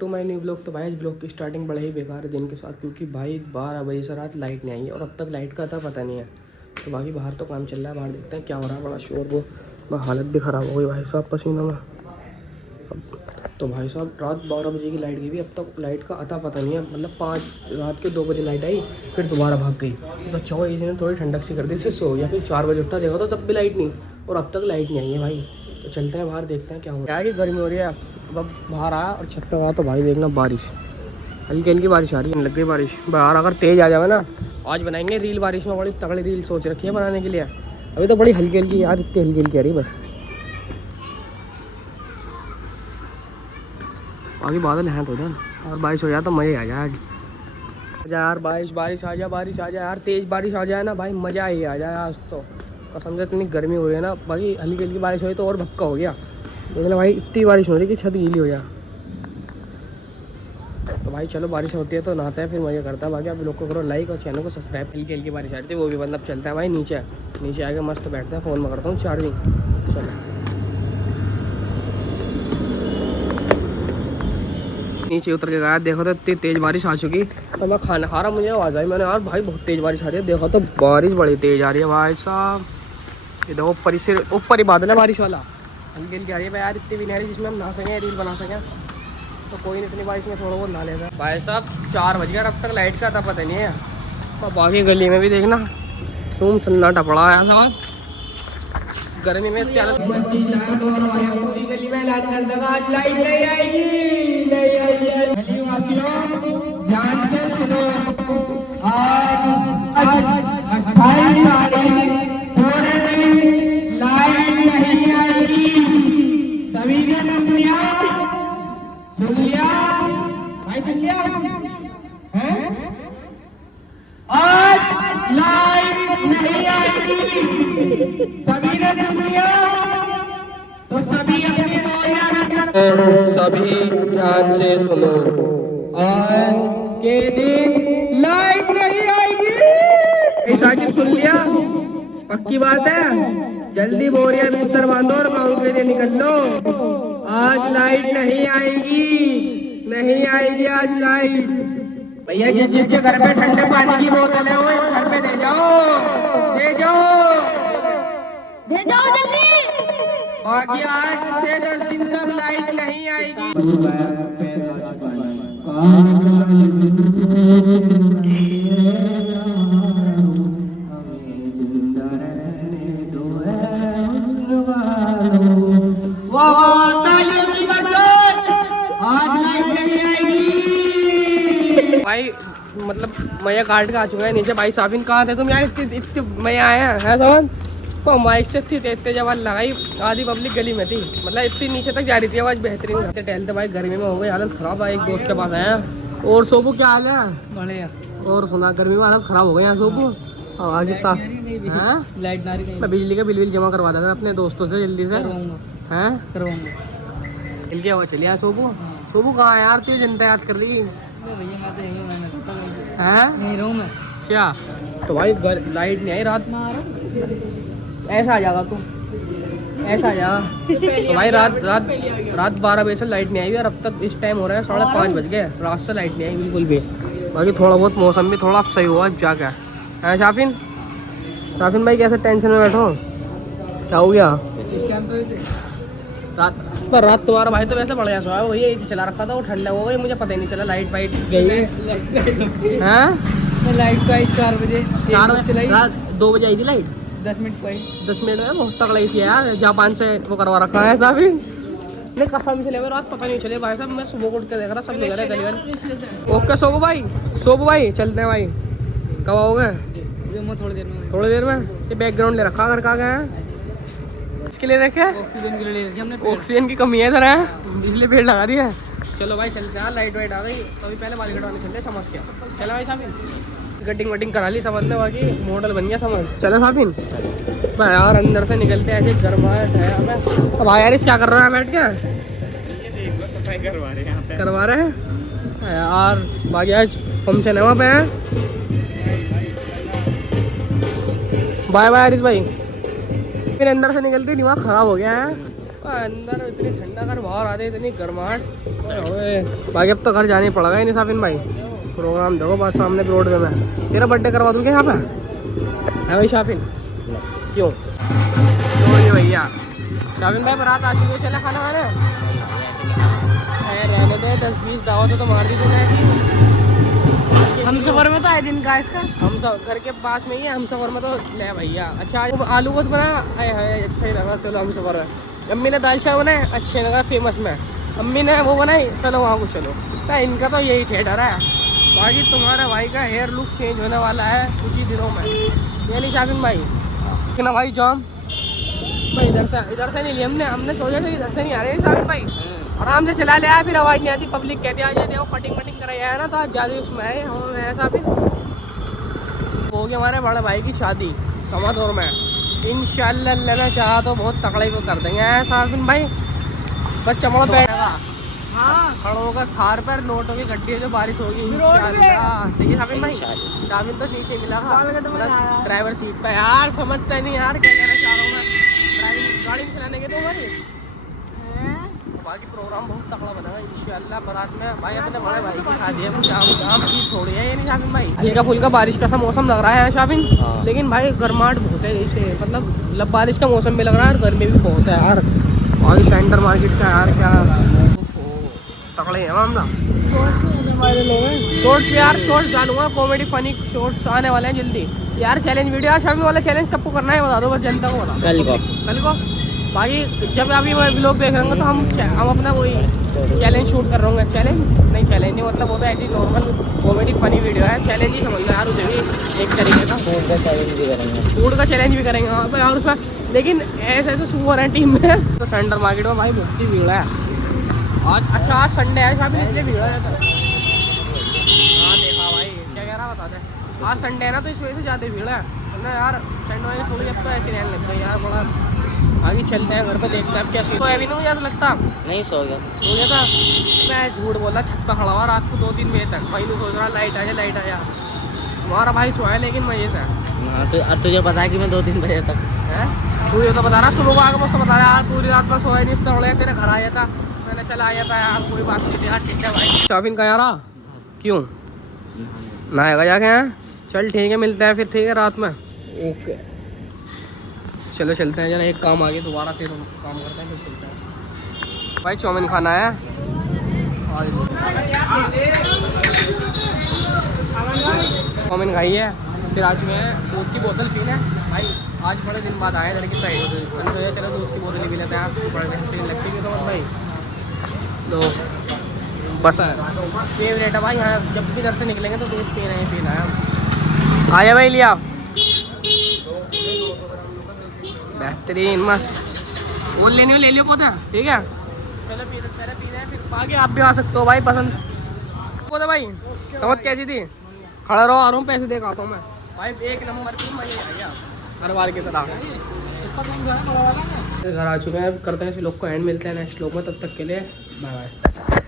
To my new blog. तो भाई इस ब्लॉग की स्टार्टिंग बड़े ही बेकार है दिन के साथ, क्योंकि भाई 12 बजे से रात लाइट नहीं आई है और अब तक लाइट का था पता नहीं है। तो बाकी बाहर तो काम चल रहा है, बाहर देखते हैं क्या हो रहा है। बड़ा शोर वो हालत भी ख़राब हो गई भाई साहब पसीनों में। तो भाई साहब रात 12 बजे की लाइट गई भी, अब तक लाइट का अता पता नहीं है। मतलब रात के 2 बजे लाइट आई, फिर दोबारा भाग गई। तो अच्छा हुआ इसी ने थोड़ी ठंडक सी कर दी, फिर सो गया। फिर 4 बजे उठा देखा तो तब भी लाइट नहीं, और अब तक लाइट नहीं आई है भाई। तो चलते हैं बाहर देखते हैं क्या हो रहा है। कि गर्मी हो रही है। अब बाहर आया और छत पे आया तो भाई देखना बारिश, हल्की हल्की बारिश आ रही है। लग गई बारिश बाहर, अगर तेज़ आ जाए ना आज बनाएंगे रील। बारिश में बड़ी तगड़ी रील सोच रखी है बनाने के लिए। अभी तो बड़ी हल्की हल्की यार, इतनी हल्की हल्की आ रही बस। बाकी बादल हैं तो उधर, और बारिश हो जाए तो मज़े आ जाए आज यार। बारिश आ जाए यार, तेज़ बारिश आ जाए ना भाई, मज़ा ही आ जाए आज तो कसम से। इतनी गर्मी हो रही है ना, बाकी हल्की हल्की बारिश हुई तो और भक्का हो गया। मतलब भाई इतनी बारिश हो रही कि छत गीली हो जाए। तो भाई चलो बारिश होती है तो नहाते हैं, फिर मज़े करता है। बाकी आप लोग को करो लाइक और चैनल को सब्सक्राइब। हल्की हल्की बारिश आ रही थी वो भी, मतलब चलता है भाई नीचे आके मस्त बैठते हैं। फ़ोन में करता हूँ चार्जिंग। चलो नीचे उतर के गया, देखो तो इतनी तेज़ बारिश आ चुकी। तो मैं खाना खा रहा, मुझे आवाज़ आई, मैंने यार भाई बहुत तेज़ बारिश आ रही है। देखो तो बारिश बड़ी तेज़ आ रही है भाई साहब। ये देखो ऊपर ही बादल है बारिश वाला, हल्की हल्की आ रही है भाई यार। इतनी भी नहीं आ रही जिसमें हम नहा सकें, रील बना सकें। तो कोई नहीं, इतनी बारिश में थोड़ा बहुत नहा लेगा। भाई साहब 4 बज गया, अब तक लाइट का था पता नहीं है। तो बाकी गली में भी देखना सुम सन्नाटा पड़ा है साहब। गर्मी में क्या गली में लाइट नहीं आएगी, नहीं आएगी। ध्यान से सुनो, आज 28 तारीख लाइट नहीं आएगी। सभी ने सुन लिया भाई, सुन लिया हैं? आज लाइट नहीं आएगी, सभी ने सुन लिया। तो सभी अपनी सभी ध्यान से सुनो, आज के दिन लाइट नहीं आएगी। ऐसा कि सुन लिया, पक्की बात है। जल्दी बोरिया बिस्तर बांधो और गाँव के लिए निकल लो। आज लाइट नहीं आएगी आज लाइट। भैया जिसके घर पे ठंडे पानी की बोतल है वो घर पे दे जाओ जल्दी। बाकी आज से 10 दिन तक लाइट नहीं आएगी। भाई मतलब मैया काट के आ चुका है नीचे। भाई साबिन कहाँ थे तुम यार, इतने मैया आए हैं सामान। तो माइक से थी इतने जब लगाई, आधी पब्लिक गली में थी, मतलब इतनी नीचे तक जा रही थी आवाज। बेहतरीन टहलते भाई, गर्मी में हो गई हालत खराब है। एक दोस्त के पास आया। और सोबू क्या हाल है? बढ़िया। और सुना गर्मी में हालत खराब हो गई है सोबू। आगे साफ लाइट ना रही, मैं बिजली का बिल जमा करवा देगा अपने दोस्तों से जल्दी से। करवाऊंगा हवा चलिए सोबू। सोबू कहाँ है यार, तेज जनता याद कर रही है क्या? तो भाई लाइट नहीं आई रात में, ऐसा आ जाएगा तू, ऐसा आ जाएगा। तो भाई रात 12 बजे से लाइट नहीं आई और अब तक इस टाइम हो रहा है 5:30 बज गए, रात से लाइट नहीं आई बिल्कुल भी। बाकी थोड़ा बहुत मौसम भी थोड़ा सही हुआ अब जाके है। शाफिन भाई कैसे टेंशन में बैठो, क्या हो गया? रात तुम्हारा भाई तो वैसे बढ़िया सोया, वही एसी चला रखा था, वो ठंडा हो गई, मुझे पता ही नहीं चला। लाइट वाइट गई है। लाइट तो आई 4 बजे चलाई, 2 बजे आई थी लाइट। 10 मिनट में बहुत तगड़ा एसी है यार, जापान से वो करवा रखा है साहब। नहीं कसम से ले रात पता नहीं चले भाई साहब। मैं सुबह उठ के देख रहा, सब लोग गली वाले। ओके सोबू भाई चलते हैं भाई। कब आओगे? थोड़ी देर में। ये बैकग्राउंड ले रखा घर का गया है, इसके लिए रखे ऑक्सीजन के लिए ले रखे हमने। ऑक्सीजन की कमी है इधर है, इसलिए पेड़ लगा दिया। चलो भाई चलते हैं, लाइट वाइट आ गई तो अभी पहले बाल कटवाने चल रहे समझ के। चलो भाई साहब कटिंग वटिंग करा ली समझ ले, बाकी मॉडल बन गया समझ। चलो साबिन भाई यार अंदर से निकलते ऐसे गर्माहट है हमें। अब भाई यार क्या कर रहा है बैठ के? सफाई करवा रहे हैं यार। बाकी आज फंक्शन है वहाँ पे। बाय बाय हरीश भाई। फिर अंदर से निकलते दिमाग खराब हो गया है। अंदर इतनी ठंडा कर, बाहर आते इतनी गर्माहट। बाकी अब तो घर जाने पड़ेगा ही नहीं साफिन भाई। प्रोग्राम देखो बस सामने रोड में। तेरा बर्थडे करवा दूँ क्या यहाँ पे है भाई शाफिन? क्यों? तो ये भैया शाफिन भाई बारात आ चुकी है, चले खाना खाने? रहने दे, 10-20 दावत तो मार दी तूने। हम सफर में तो आए दिन का इसका, हम सब घर के पास में ही है। हम सफर में तो ले भैया। अच्छा आज आलू को तो बना है, अच्छा ही लगा। चलो हम सफर में। अम्मी ने दाल चावल बनाए, अच्छे लगा, फेमस में। अम्मी ने वो बनाई, चलो वहाँ को चलो। तो इनका तो यही ठेठर है। बाकी तुम्हारे भाई का हेयर लुक चेंज होने वाला है कुछ ही दिनों में, ये नहीं शाफिन भाई? ना भाई जाम भाई इधर से नहीं लिया हमने सोचा था इधर से नहीं आ रहे शाफिन भाई। आराम से चला लिया, फिर आवाज़ नहीं आती, पब्लिक कहती है आज देखो कटिंग कराई है ना, तो आज ज़्यादा उसमें है हम ऐसा। फिर हो गया हमारे बड़े भाई की शादी समादौर में, इंशाल्लाह लेना चाहा तो बहुत तकड़े को कर देंगे साफिन भाई। बस चमड़ा बैठेगा, हाँ खड़ों का थार पर नोटों की गड्डी है जो बारिश होगी इंशाल्लाह। सही है साफिन भाई? साफिन तो नीचे मिला था ड्राइवर सीट पे। यार समझता नहीं यार क्या कहना चाह रहा हूँ मैं, ड्राइविंग गाड़ी चलाने के तो हमारी। बाकी प्रोग्राम बहुत तगड़ा बना है इंशाल्लाह बारात में। भाई अपने बड़े भाई की शादी है, कुछ आम चीज़ थोड़ी है ये नहीं शाफिन भाई। हल्का फुल्का बारिश का सा मौसम लग रहा है शाफिन, लेकिन भाई गर्माहट बहुत है जैसे, मतलब बारिश का मौसम भी लग रहा है और गर्मी भी बहुत है यार। और सेंटर मार्केट का यार क्या तगड़े है मामला। शॉर्ट्स भी यार शॉर्ट्स डालूंगा, कॉमेडी फनी शॉर्ट्स आने वाले हैं जल्दी यार। चैलेंज वीडियो यार शाफिन वाला चैलेंज कब को करना है बता दो, बस जनता को बता। कल को बाकी जब अभी व्लॉग देख रहे होंगे तो हम अपना वही चैलेंज शूट कर रहे होंगे। चैलेंज नहीं मतलब वो तो ऐसी नॉर्मल कॉमेडी फनी वीडियो है। चैलेंज ही समझ लो यार, उसे भी एक तरीके का फूड का चैलेंज भी करेंगे वहाँ पर। और उसमें लेकिन ऐसे सुपर है टीम में। तो सेंटर मार्केट में भाई बहुत ही भीड़ है आज। अच्छा आज संडे है शायद इसलिए भीड़ है। हाँ देखा भाई क्या कह रहा बता दे। आज संडे है ना तो इस वजह से ज़्यादा भीड़ है ना यार। संडे वाले थोड़ी अब तो ऐसे रहने लग गए यार बड़ा। आगे चलते हैं घर पे, देखते हैं अब क्या। तो अभी नहीं याद लगता नहीं सो गया था मैं, झूठ बोला। छत पे खड़ा हुआ रात को 2-3 बजे तक। भाई सोच रहा लाइट आ जा। हमारा भाई सोया लेकिन मजे से। हाँ तो अब तुझे पता है कि मैं 2-3 बजे तक है, तू ये तो बता रहा सुबह आगे मुझसे बता रहा यार पूरी रात में सोया नहीं, सोया तेरे घर आया था, मैंने चला आया था यार। कोई बात नहीं यार, ठीक है भाई। शाफिन का यार क्यों नहाएगा जाके हैं? चल ठीक है मिलते हैं फिर, ठीक है रात में। ओके चलो चलते हैं जरा, एक काम आ गया दोबारा फिर काम करते हैं फिर चलते हैं। भाई चाउमीन खाना है, चाउमीन खाई है। फिर आ चुके हैं दूध की बोतल पीने। भाई आज बड़े दिन बाद आए लड़की साइड से, चलो दूध की बोतल पी लेते हैं। आप बड़े दिन से लगती है तो भाई तो बस फेवरेट है भाई। यहाँ जब भी घर से निकलेंगे तो दूध पीना है। आया भाई लिया बेहतरीन मस्त, वो लेने ले लियो पौधा, ठीक है चलो पी रहे हैं फिर आगे। आप भी आ सकते हो भाई, पसंद पौधा भाई। समझ कैसी थी? खड़ा रहो, आ रहा हूँ, पैसे दे आता हूँ मैं भाई। एक नंबर की मजे हर बार की तरह। घर आ चुके हैं, करते हैं इस लोग को एंड, मिलते हैं नेक्स्ट लोग में, तब तक के लिए बाय बाय।